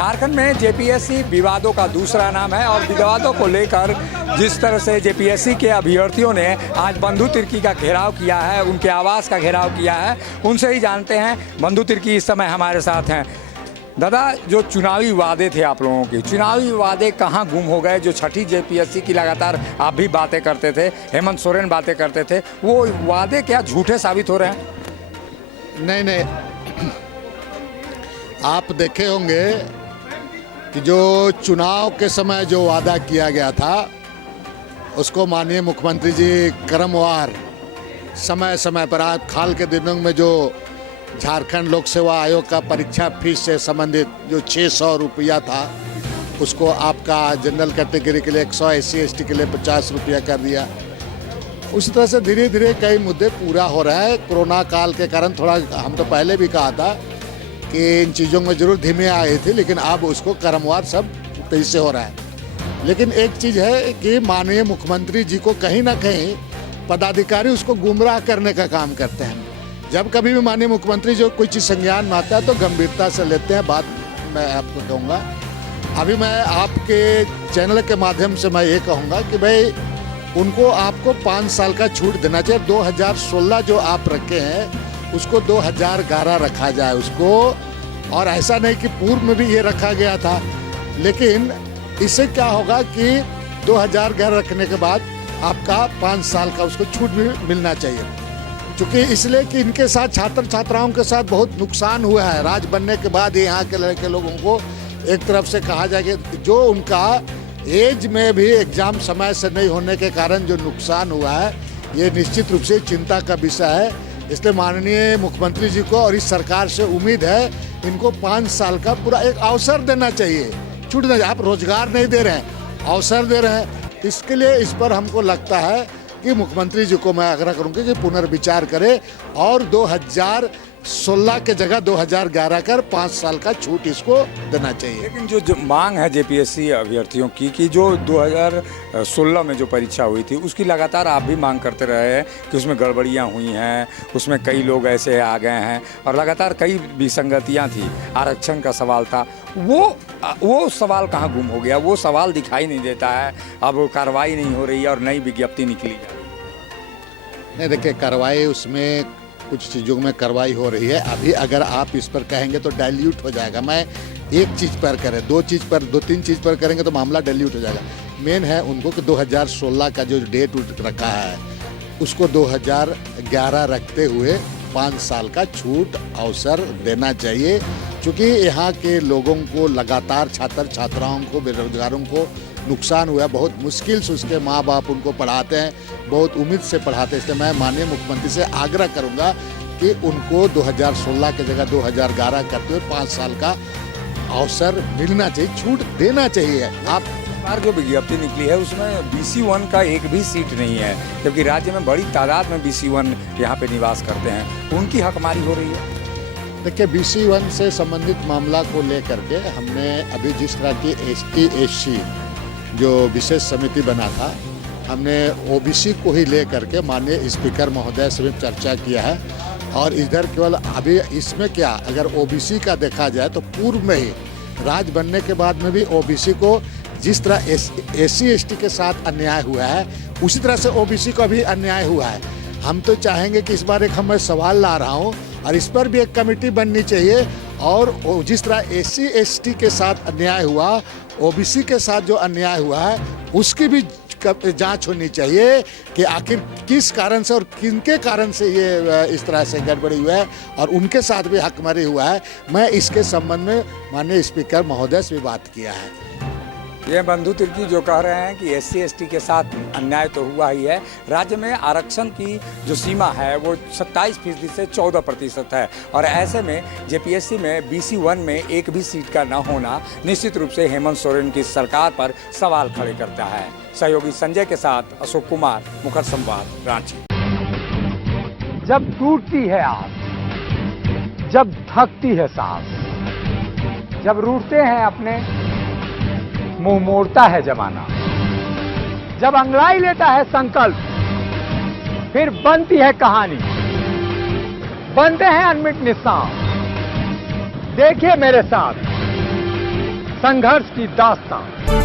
झारखंड में जेपीएससी विवादों का दूसरा नाम है और विवादों को लेकर जिस तरह से जेपीएससी के अभ्यर्थियों ने आज बंधु तिर्की का घेराव किया है, उनके आवास का घेराव किया है, उनसे ही जानते हैं। बंधु तिर्की इस समय हमारे साथ हैं। दादा, जो चुनावी वादे थे आप लोगों के, चुनावी वादे कहाँ गुम हो गए? जो छठी जेपीएससी की लगातार आप भी बातें करते थे, हेमंत सोरेन बातें करते थे, वो वादे क्या झूठे साबित हो रहे हैं? नहीं, आप देखे होंगे कि जो चुनाव के समय जो वादा किया गया था उसको माननीय मुख्यमंत्री जी क्रमवार समय समय पर, आज हाल के दिनों में जो झारखंड लोक सेवा आयोग का परीक्षा फीस से संबंधित जो 600 रुपया था उसको आपका जनरल कैटेगरी के लिए 100, SC ST के लिए 50 रुपया कर दिया। उसी तरह से धीरे धीरे कई मुद्दे पूरा हो रहा है। कोरोना काल के कारण थोड़ा, हम तो पहले भी कहा था कि इन चीज़ों में जरूर धीमे आए थे, लेकिन अब उसको क्रमवार सब तेजी से हो रहा है। लेकिन एक चीज़ है कि माननीय मुख्यमंत्री जी को कहीं ना कहीं पदाधिकारी उसको गुमराह करने का काम करते हैं। जब कभी भी माननीय मुख्यमंत्री जो कोई चीज़ संज्ञान में आता है तो गंभीरता से लेते हैं। बात मैं आपको कहूँगा, अभी मैं आपके चैनल के माध्यम से मैं ये कहूँगा कि भाई उनको आपको 5 साल का छूट देना चाहिए। 2016 जो आप रखे हैं उसको 2011 रखा जाए उसको, और ऐसा नहीं कि पूर्व में भी ये रखा गया था। लेकिन इससे क्या होगा कि 2011 रखने के बाद आपका 5 साल का उसको छूट भी मिलना चाहिए, क्योंकि इसलिए कि इनके साथ छात्र छात्राओं के साथ बहुत नुकसान हुआ है। राज बनने के बाद यहाँ के लड़के लोगों को एक तरफ से कहा जाए कि जो उनका एज में भी एग्जाम समय से नहीं होने के कारण जो नुकसान हुआ है, ये निश्चित रूप से चिंता का विषय है। इसलिए माननीय मुख्यमंत्री जी को और इस सरकार से उम्मीद है, इनको 5 साल का पूरा एक अवसर देना चाहिए। छूट नहीं, आप रोजगार नहीं दे रहे हैं, अवसर दे रहे हैं। इसके लिए इस पर हमको लगता है कि मुख्यमंत्री जी को मैं आग्रह करूंगा कि पुनर्विचार करें और 2016 के जगह 2011 कर 5 साल का छूट इसको देना चाहिए। लेकिन जो मांग है जेपीएससी अभ्यर्थियों की कि जो 2016 में जो परीक्षा हुई थी उसकी लगातार आप भी मांग करते रहे हैं कि उसमें गड़बड़ियां हुई हैं, उसमें कई लोग ऐसे आ गए हैं और लगातार कई विसंगतियां थी, आरक्षण का सवाल था। वो सवाल कहाँ गुम हो गया? वो सवाल दिखाई नहीं देता है। अब कार्रवाई नहीं हो रही है और नई विज्ञप्ति निकली है। नहीं, देखिए, कार्रवाई उसमें कुछ चीज़ों में कार्रवाई हो रही है। अभी अगर आप इस पर कहेंगे तो डाइल्यूट हो जाएगा। मैं एक चीज़ पर करें, 2 चीज़ पर, 2-3 चीज़ पर करेंगे तो मामला डाइल्यूट हो जाएगा। मेन है उनको कि 2016 का जो डेट रखा है उसको 2011 रखते हुए 5 साल का छूट अवसर देना चाहिए, क्योंकि यहाँ के लोगों को लगातार, छात्र छात्राओं को, बेरोजगारों को नुकसान हुआ। बहुत मुश्किल से उसके माँ बाप उनको पढ़ाते हैं, बहुत उम्मीद से पढ़ाते हैं। इसलिए मैं माननीय मुख्यमंत्री से आग्रह करूंगा कि उनको 2016 की जगह 2011 करते हुए 5 साल का अवसर मिलना चाहिए, छूट देना चाहिए। आप बार जो विज्ञप्ति निकली है उसमें BC1 का एक भी सीट नहीं है, जबकि राज्य में बड़ी तादाद में BC1 यहाँ पे निवास करते हैं, उनकी हकमारी हो रही है। देखिए, BC1 से संबंधित मामला को लेकर के हमने अभी जिस तरह की ST SC जो विशेष समिति बना था, हमने OBC को ही ले करके माननीय स्पीकर महोदय से भी चर्चा किया है। और इधर केवल अभी इसमें क्या, अगर OBC का देखा जाए तो पूर्व में ही राज बनने के बाद में भी OBC को जिस तरह SC ST के साथ अन्याय हुआ है उसी तरह से OBC को भी अन्याय हुआ है। हम तो चाहेंगे कि इस बार एक मैं सवाल ला रहा हूँ और इस पर भी एक कमेटी बननी चाहिए, और जिस तरह SC ST के साथ अन्याय हुआ, OBC के साथ जो अन्याय हुआ है उसकी भी जांच होनी चाहिए कि आखिर किस कारण से और किनके कारण से ये इस तरह से गड़बड़ी हुआ है और उनके साथ भी हकमारी हुआ है। मैं इसके संबंध में माननीय स्पीकर महोदय से भी बात किया है। ये बंधु तिर्की जो कह रहे हैं कि SC ST के साथ अन्याय तो हुआ ही है। राज्य में आरक्षण की जो सीमा है वो 27% से 14% है, और ऐसे में जेपीएससी में BC1 में एक भी सीट का न होना निश्चित रूप से हेमंत सोरेन की सरकार पर सवाल खड़े करता है। सहयोगी संजय के साथ अशोक कुमार, मुखर संवाद, रांची। जब टूटती है आस, जब थकती है सांस, जब रूठते हैं अपने, मुंह मोड़ता है जमाना, जब अंगड़ाई लेता है संकल्प, फिर बनती है कहानी, बनते हैं अनमिट निशान। देखिए मेरे साथ संघर्ष की दास्तां।